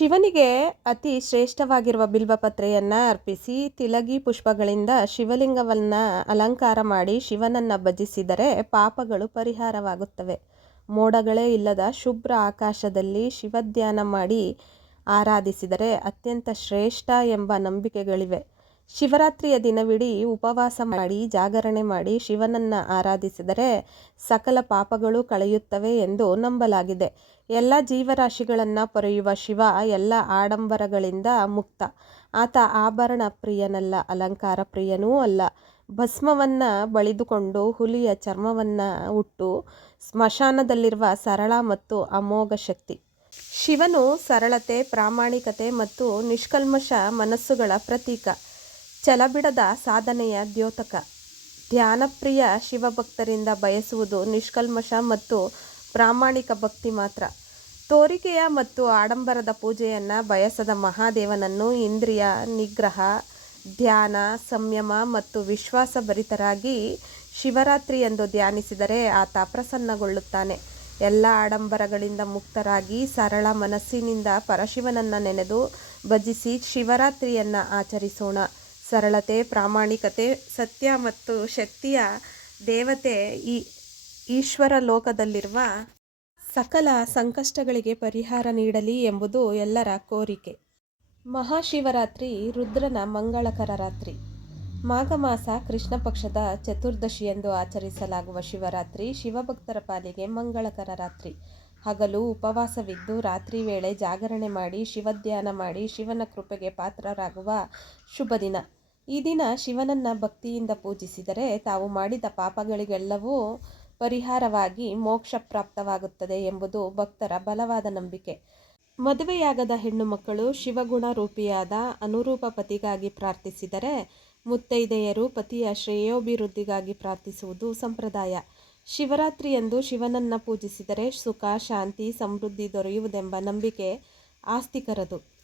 ಶಿವನಿಗೆ ಅತಿ ಶ್ರೇಷ್ಠವಾಗಿರುವ ಬಿಲ್ವಪತ್ರೆಯನ್ನು ಅರ್ಪಿಸಿ ತಿಲಗಿ ಪುಷ್ಪಗಳಿಂದ ಶಿವಲಿಂಗವನ್ನು ಅಲಂಕಾರ ಮಾಡಿ ಶಿವನನ್ನು ಭಜಿಸಿದರೆ ಪಾಪಗಳು ಪರಿಹಾರವಾಗುತ್ತವೆ. ಮೋಡಗಳೇ ಇಲ್ಲದ ಶುಭ್ರ ಆಕಾಶದಲ್ಲಿ ಶಿವಧ್ಯಾನ ಮಾಡಿ ಆರಾಧಿಸಿದರೆ ಅತ್ಯಂತ ಶ್ರೇಷ್ಠ ಎಂಬ ನಂಬಿಕೆಗಳಿವೆ. ಶಿವರಾತ್ರಿಯ ದಿನವಿಡೀ ಉಪವಾಸ ಮಾಡಿ ಜಾಗರಣೆ ಮಾಡಿ ಶಿವನನ್ನು ಆರಾಧಿಸಿದರೆ ಸಕಲ ಪಾಪಗಳು ಕಳೆಯುತ್ತವೆ ಎಂದು ನಂಬಲಾಗಿದೆ. ಎಲ್ಲ ಜೀವರಾಶಿಗಳನ್ನು ಪೊರೆಯುವ ಶಿವ ಎಲ್ಲ ಆಡಂಬರಗಳಿಂದ ಮುಕ್ತ. ಆತ ಆಭರಣ ಪ್ರಿಯನಲ್ಲ, ಅಲಂಕಾರ ಪ್ರಿಯನೂ ಅಲ್ಲ. ಭಸ್ಮವನ್ನು ಬಳಿದುಕೊಂಡು ಹುಲಿಯ ಚರ್ಮವನ್ನು ಉಟ್ಟು ಸ್ಮಶಾನದಲ್ಲಿರುವ ಸರಳ ಮತ್ತು ಅಮೋಘ ಶಕ್ತಿ. ಶಿವನು ಸರಳತೆ, ಪ್ರಾಮಾಣಿಕತೆ ಮತ್ತು ನಿಷ್ಕಲ್ಮಶ ಮನಸ್ಸುಗಳ ಪ್ರತೀಕ. ಛಲಬಿಡದ ಸಾಧನೆಯ ದ್ಯೋತಕ. ಧ್ಯಾನಪ್ರಿಯ ಶಿವಭಕ್ತರಿಂದ ಬಯಸುವುದು ನಿಷ್ಕಲ್ಮಶ ಮತ್ತು ಪ್ರಾಮಾಣಿಕ ಭಕ್ತಿ ಮಾತ್ರ. ತೋರಿಕೆಯ ಮತ್ತು ಆಡಂಬರದ ಪೂಜೆಯನ್ನು ಬಯಸದ ಮಹಾದೇವನನ್ನು ಇಂದ್ರಿಯ ನಿಗ್ರಹ, ಧ್ಯಾನ, ಸಂಯಮ ಮತ್ತು ವಿಶ್ವಾಸಭರಿತರಾಗಿ ಶಿವರಾತ್ರಿಯಂದು ಧ್ಯಾನಿಸಿದರೆ ಆತ ಪ್ರಸನ್ನಗೊಳ್ಳುತ್ತಾನೆ. ಎಲ್ಲ ಆಡಂಬರಗಳಿಂದ ಮುಕ್ತರಾಗಿ ಸರಳ ಮನಸ್ಸಿನಿಂದ ಪರಶಿವನನ್ನು ನೆನೆದು ಭಜಿಸಿ ಶಿವರಾತ್ರಿಯನ್ನು ಆಚರಿಸೋಣ. ಸರಳತೆ, ಪ್ರಾಮಾಣಿಕತೆ, ಸತ್ಯ ಮತ್ತು ಶಕ್ತಿಯ ದೇವತೆ ಈಶ್ವರ ಲೋಕದಲ್ಲಿರುವ ಸಕಲ ಸಂಕಷ್ಟಗಳಿಗೆ ಪರಿಹಾರ ನೀಡಲಿ ಎಂಬುದು ಎಲ್ಲರ ಕೋರಿಕೆ. ಮಹಾಶಿವರಾತ್ರಿ ರುದ್ರನ ಮಂಗಳಕರ ರಾತ್ರಿ. ಮಾಘ ಮಾಸ ಕೃಷ್ಣ ಪಕ್ಷದ ಚತುರ್ದಶಿಯಂದು ಆಚರಿಸಲಾಗುವ ಶಿವರಾತ್ರಿ ಶಿವಭಕ್ತರ ಪಾಲಿಗೆ ಮಂಗಳಕರ ರಾತ್ರಿ. ಹಗಲು ಉಪವಾಸವಿದ್ದು ರಾತ್ರಿ ವೇಳೆ ಜಾಗರಣೆ ಮಾಡಿ ಶಿವಧ್ಯಾನ ಮಾಡಿ ಶಿವನ ಕೃಪೆಗೆ ಪಾತ್ರರಾಗುವ ಶುಭ ದಿನ. ಈ ದಿನ ಶಿವನನ್ನು ಭಕ್ತಿಯಿಂದ ಪೂಜಿಸಿದರೆ ತಾವು ಮಾಡಿದ ಪಾಪಗಳಿಗೆಲ್ಲವೂ ಪರಿಹಾರವಾಗಿ ಮೋಕ್ಷ ಪ್ರಾಪ್ತವಾಗುತ್ತದೆ ಎಂಬುದು ಭಕ್ತರ ಬಲವಾದ ನಂಬಿಕೆ. ಮದುವೆಯಾಗದ ಹೆಣ್ಣು ಮಕ್ಕಳು ಶಿವಗುಣ ರೂಪಿಯಾದ ಅನುರೂಪ ಪತಿಗಾಗಿ ಪ್ರಾರ್ಥಿಸಿದರೆ, ಮುತ್ತೈದೆಯರು ಪತಿಯ ಶ್ರೇಯೋಭಿವೃದ್ಧಿಗಾಗಿ ಪ್ರಾರ್ಥಿಸುವುದು ಸಂಪ್ರದಾಯ. ಶಿವರಾತ್ರಿಯಂದು ಶಿವನನ್ನು ಪೂಜಿಸಿದರೆ ಸುಖ, ಶಾಂತಿ, ಸಮೃದ್ಧಿ ದೊರೆಯುವುದೆಂಬ ನಂಬಿಕೆ ಆಸ್ತಿಕರದು.